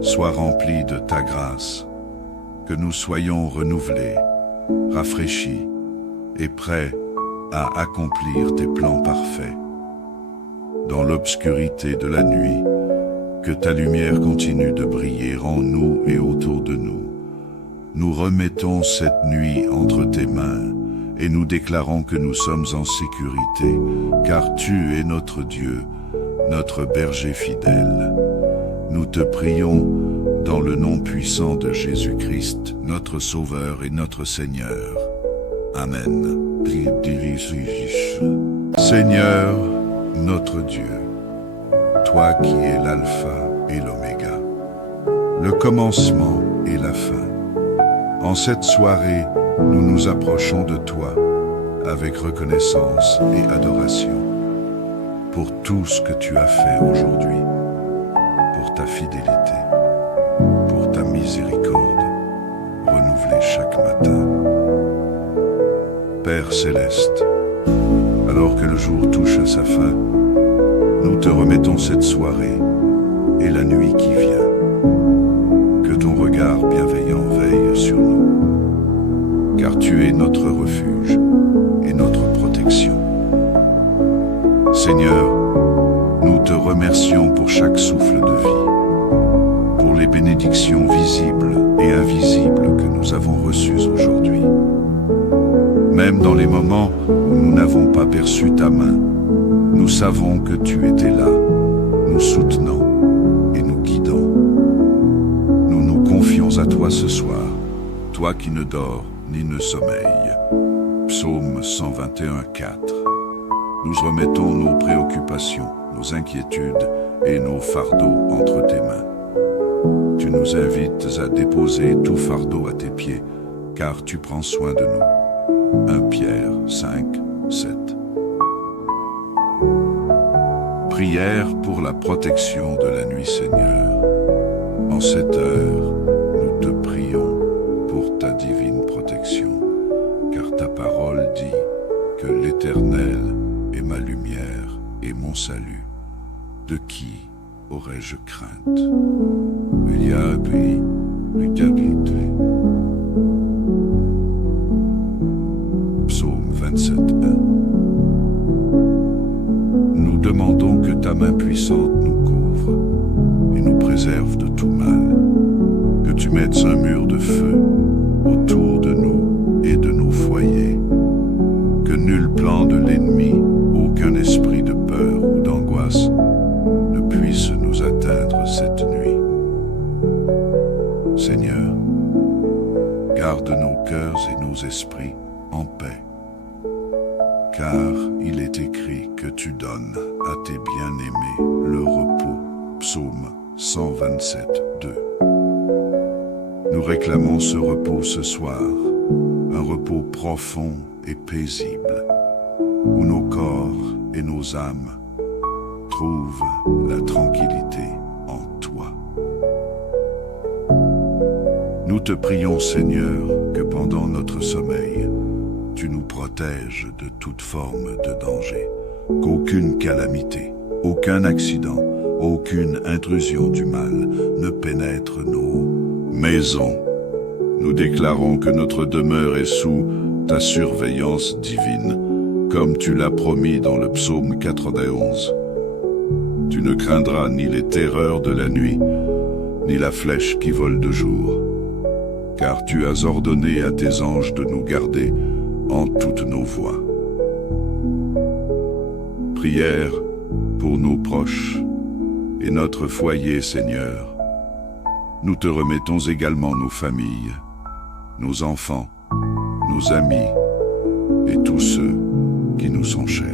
soit rempli de ta grâce, que nous soyons renouvelés, rafraîchis et prêts à accomplir tes plans parfaits. Dans l'obscurité de la nuit, que ta lumière continue de briller en nous et autour de nous. Nous remettons cette nuit entre tes mains et nous déclarons que nous sommes en sécurité, car tu es notre Dieu, notre berger fidèle. Nous te prions dans le nom puissant de Jésus-Christ, notre Sauveur et notre Seigneur. Amen. Seigneur, notre Dieu, toi qui es l'alpha et l'oméga, le commencement et la fin. En cette soirée, nous nous approchons de toi avec reconnaissance et adoration pour tout ce que tu as fait aujourd'hui, pour ta fidélité, pour ta miséricorde, renouvelée chaque matin. Père céleste, alors que le jour touche à sa fin, nous te remettons cette soirée et la nuit qui vient. Que ton regard bienveillant veille sur nous, car tu es notre refuge et notre protection. Seigneur, nous te remercions pour chaque souffle de vie, bénédictions visibles et invisibles que nous avons reçues aujourd'hui. Même dans les moments où nous n'avons pas perçu ta main, nous savons que tu étais là, nous soutenant et nous guidant. Nous nous confions à toi ce soir, toi qui ne dors ni ne sommeille. Psaume 121, 4. Nous remettons nos préoccupations, nos inquiétudes et nos fardeaux entre tes mains. Tu nous invites à déposer tout fardeau à tes pieds, car tu prends soin de nous. 1 Pierre 5, 7. Prière pour la protection de la nuit, Seigneur. En cette heure, nous te prions pour ta divine protection, car ta parole dit que l'Éternel est ma lumière et mon salut. De qui aurais-je crainte? Psaume 27, 1. Nous demandons que ta main puissante nous couvre et nous préserve de tout mal, que tu mettes un mur de feu autour de nous et de nos foyers, que nul plan de l'ennemi, aucun esprit de peur ou d'angoisse ne puisse nous atteindre cette nuit. Seigneur, garde nos cœurs et nos esprits en paix, car il est écrit que tu donnes à tes bien-aimés le repos. Psaume 127, 2. Nous réclamons ce repos ce soir, un repos profond et paisible, où nos corps et nos âmes trouvent la tranquillité en toi. Nous te prions, Seigneur, que pendant notre sommeil, tu nous protèges de toute forme de danger, qu'aucune calamité, aucun accident, aucune intrusion du mal ne pénètre nos maisons. Nous déclarons que notre demeure est sous ta surveillance divine, comme tu l'as promis dans le psaume 91. Tu ne craindras ni les terreurs de la nuit, ni la flèche qui vole de jour, car tu as ordonné à tes anges de nous garder en toutes nos voies. Prière pour nos proches et notre foyer, Seigneur. Nous te remettons également nos familles, nos enfants, nos amis et tous ceux qui nous sont chers.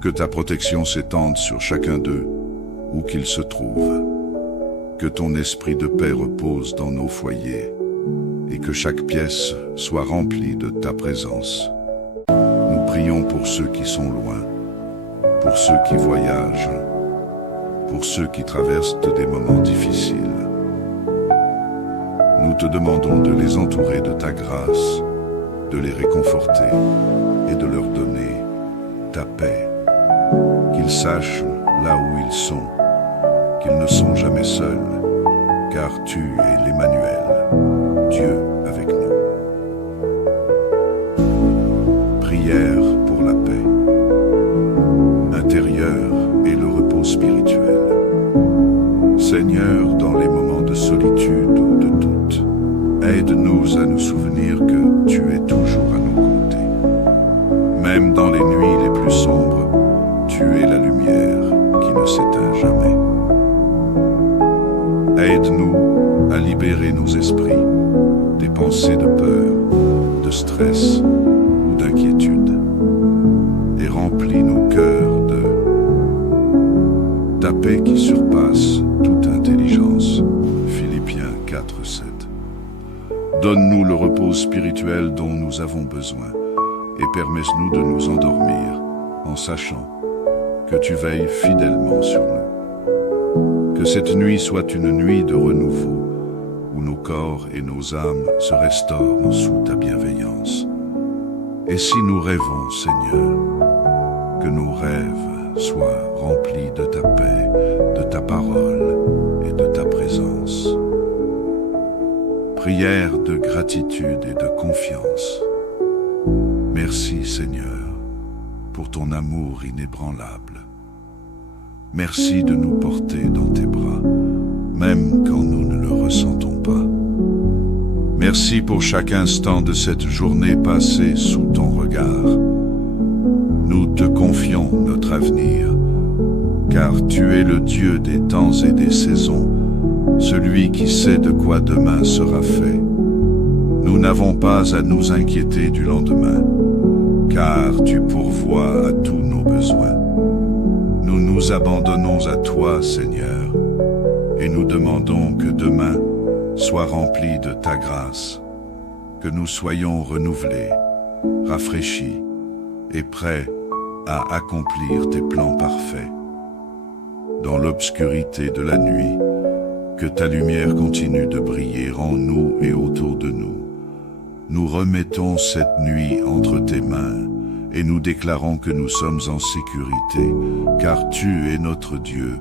Que ta protection s'étende sur chacun d'eux, où qu'ils se trouvent. Que ton esprit de paix repose dans nos foyers et que chaque pièce soit remplie de ta présence. Nous prions pour ceux qui sont loin, pour ceux qui voyagent, pour ceux qui traversent des moments difficiles. Nous te demandons de les entourer de ta grâce, de les réconforter et de leur donner ta paix, qu'ils sachent là où ils sont, qu'ils ne sont jamais seuls, car tu es l'Emmanuel, Dieu avec nous. Prière pour la paix intérieure et le repos spirituel. Seigneur, dans les moments de solitude ou de doute, aide-nous à nous souvenir que tu es toujours à nos côtés. Même dans les nuits les plus sombres, tu es la lumière qui ne s'éteint jamais. Aide-nous à libérer nos esprits des pensées de peur, de stress ou d'inquiétude, et remplis nos cœurs de ta paix qui surpasse toute intelligence. Philippiens 4, 7. Donne-nous le repos spirituel dont nous avons besoin et permets-nous de nous endormir en sachant que tu veilles fidèlement sur nous. Que cette nuit soit une nuit de renouveau, où nos corps et nos âmes se restaurent sous ta bienveillance. Et si nous rêvons, Seigneur, que nos rêves soient remplis de ta paix, de ta parole et de ta présence. Prière de gratitude et de confiance. Merci, Seigneur, pour ton amour inébranlable. Merci de nous porter dans tes bras, même quand nous ne le ressentons pas. Merci pour chaque instant de cette journée passée sous ton regard. Nous te confions notre avenir, car tu es le Dieu des temps et des saisons, celui qui sait de quoi demain sera fait. Nous n'avons pas à nous inquiéter du lendemain, car tu pourvois à tous nos besoins. Nous nous abandonnons à toi, Seigneur, et nous demandons que demain soit rempli de ta grâce, que nous soyons renouvelés, rafraîchis et prêts à accomplir tes plans parfaits. Dans l'obscurité de la nuit, que ta lumière continue de briller en nous et autour de nous. Nous remettons cette nuit entre tes mains et nous déclarons que nous sommes en sécurité, car tu es notre Dieu,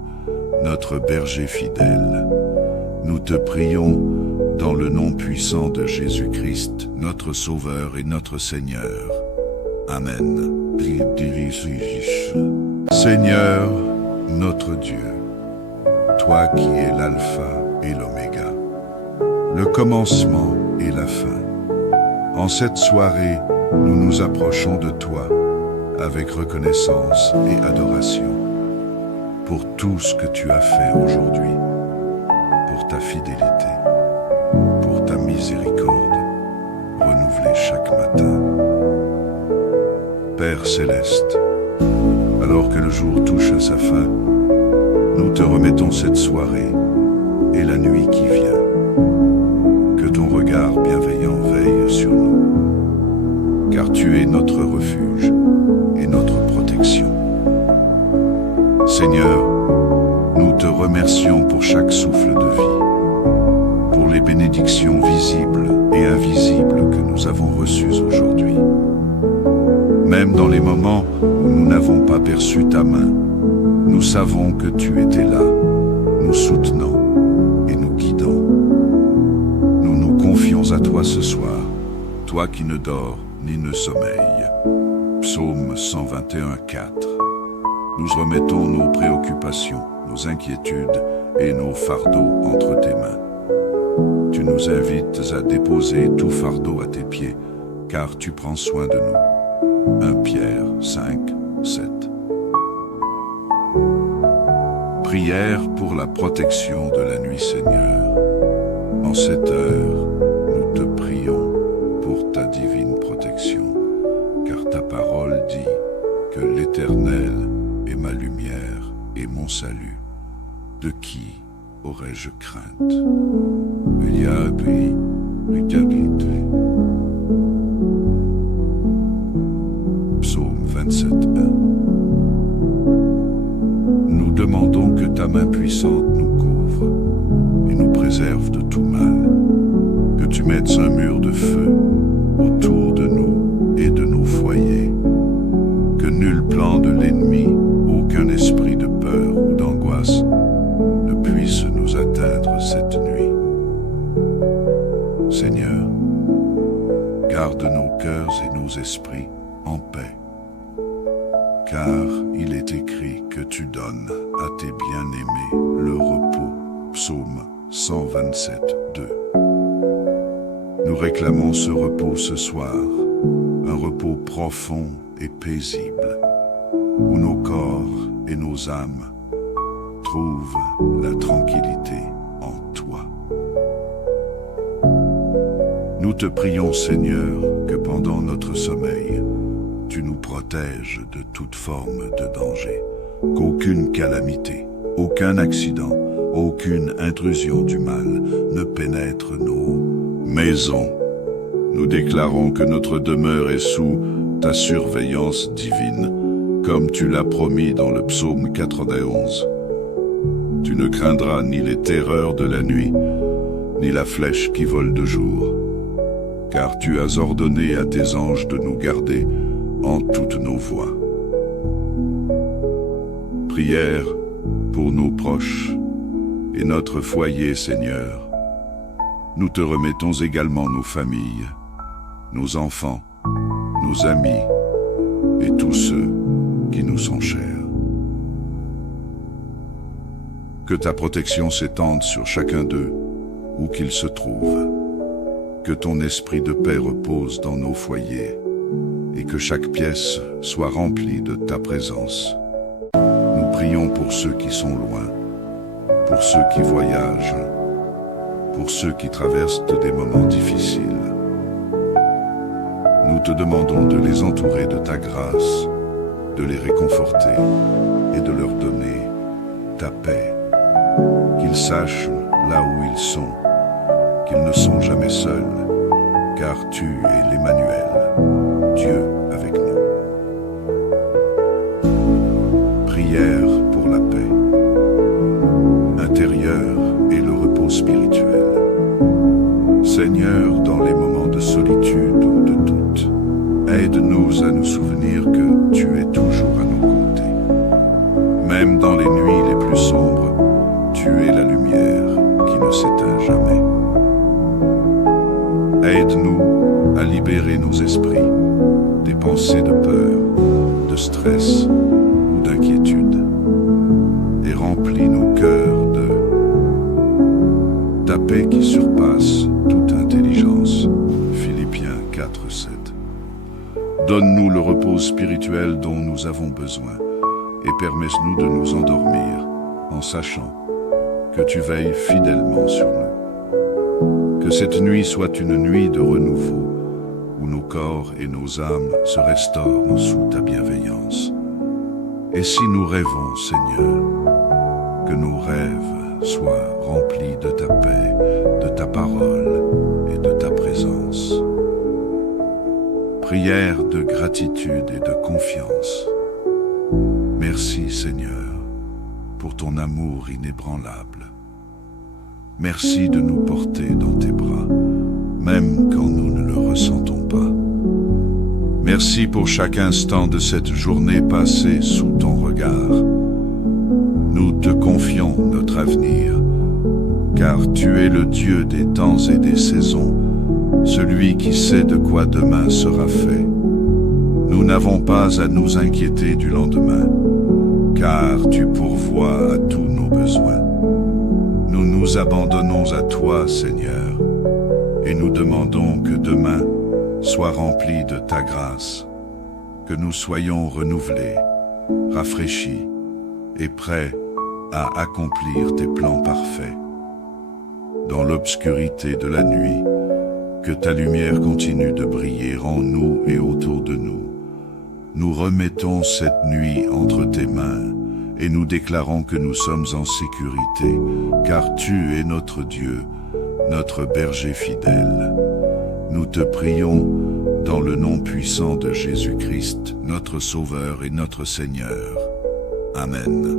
notre berger fidèle. Nous te prions dans le nom puissant de Jésus-Christ, notre Sauveur et notre Seigneur. Amen. Seigneur, notre Dieu, toi qui es l'alpha et l'oméga, le commencement et la fin. En cette soirée, nous nous approchons de toi avec reconnaissance et adoration pour tout ce que tu as fait aujourd'hui, pour ta fidélité, pour ta miséricorde, renouvelée chaque matin. Père céleste, alors que le jour touche à sa fin, nous te remettons cette soirée et la nuit qui vient. Que ton regard bienveillant veille sur nous, car tu es notre refuge et notre protection. Seigneur, nous te remercions pour chaque souffle de vie, pour les bénédictions visibles et invisibles que nous avons reçues aujourd'hui. Même dans les moments où nous n'avons pas perçu ta main, nous savons que tu étais là, nous soutenant et nous guidant. Nous nous confions à toi ce soir, toi qui ne dors ni ne sommeille. Psaume 121:4. Nous remettons nos préoccupations, nos inquiétudes et nos fardeaux entre tes mains. Tu nous invites à déposer tout fardeau à tes pieds, car tu prends soin de nous. 1 Pierre 5:7. Prière pour la protection de la nuit, Seigneur. En cette heure, nous te prions pour ta divine protection, car ta parole dit que l'Éternel est ma lumière et mon salut. De qui aurais-je crainte? Psaume 27:1. Nous demandons que ta main puissante nous couvre et nous préserve de tout mal, que tu mettes un mur de feu autour de nous et de nos foyers, que nul plan de l'ennemi, aucun esprit de peur ou d'angoisse ne puisse nous atteindre cette nuit. Seigneur, garde nos cœurs et nos esprits en paix, car il est écrit que tu donnes à tes bien-aimés le repos. Psaume 127:2. Nous réclamons ce repos ce soir, un repos profond et paisible, où nos corps et nos âmes trouvent la tranquillité en toi. Nous te prions, Seigneur, que pendant notre sommeil, tu nous protèges de toute forme de danger, qu'aucune calamité, aucun accident, aucune intrusion du mal ne pénètre nos maisons. Nous déclarons que notre demeure est sous ta surveillance divine, comme tu l'as promis dans le psaume 91. Tu ne craindras ni les terreurs de la nuit, ni la flèche qui vole de jour, car tu as ordonné à tes anges de nous garder en toutes nos voies. Prière pour nos proches et notre foyer, Seigneur. Nous te remettons également nos familles, nos enfants, nos amis et tous ceux qui nous sont chers. Que ta protection s'étende sur chacun d'eux, où qu'ils se trouvent. Que ton esprit de paix repose dans nos foyers, et que chaque pièce soit remplie de ta présence. Nous prions pour ceux qui sont loin, pour ceux qui voyagent, pour ceux qui traversent des moments difficiles. Nous te demandons de les entourer de ta grâce, de les réconforter et de leur donner ta paix. Qu'ils sachent là où ils sont, qu'ils ne sont jamais seuls, car tu es l'Emmanuel, Dieu avec nous. Prière pour la paix intérieure et le repos spirituel. Seigneur, dans les moments de solitude ou de doute, aide-nous à nous souvenir que tu es toujours à nos côtés. Même dans les nuits les plus sombres, tu es la lumière qui ne s'éteint jamais. Aide-nous à libérer nos esprits des pensées de peur, de stress ou d'inquiétude, et remplis nos cœurs de ta paix qui surpasse toute intelligence. Philippiens 4:7. Donne-nous le repos spirituel dont nous avons besoin et permets-nous de nous endormir en sachant que tu veilles fidèlement sur nous. Que cette nuit soit une nuit de renouveau où nos corps et nos âmes se restaurent sous ta bienveillance. Et si nous rêvons, Seigneur, que nos rêves soient remplis de ta paix, de ta parole et de ta présence. Prière de gratitude et de confiance. Merci, Seigneur, pour ton amour inébranlable. Merci de nous porter dans tes bras, même quand nous ne le ressentons pas. Merci pour chaque instant de cette journée passée sous ton regard. Nous te confions notre avenir, car tu es le Dieu des temps et des saisons, celui qui sait de quoi demain sera fait. Nous n'avons pas à nous inquiéter du lendemain, car tu pourvois à tous nos besoins. Nous nous abandonnons à toi, Seigneur, et nous demandons que demain soit rempli de ta grâce, que nous soyons renouvelés, rafraîchis et prêts à accomplir tes plans parfaits. Dans l'obscurité de la nuit, que ta lumière continue de briller en nous et autour de nous. Nous remettons cette nuit entre tes mains et nous déclarons que nous sommes en sécurité, car tu es notre Dieu, notre berger fidèle. Nous te prions dans le nom puissant de Jésus-Christ, notre Sauveur et notre Seigneur. Amen.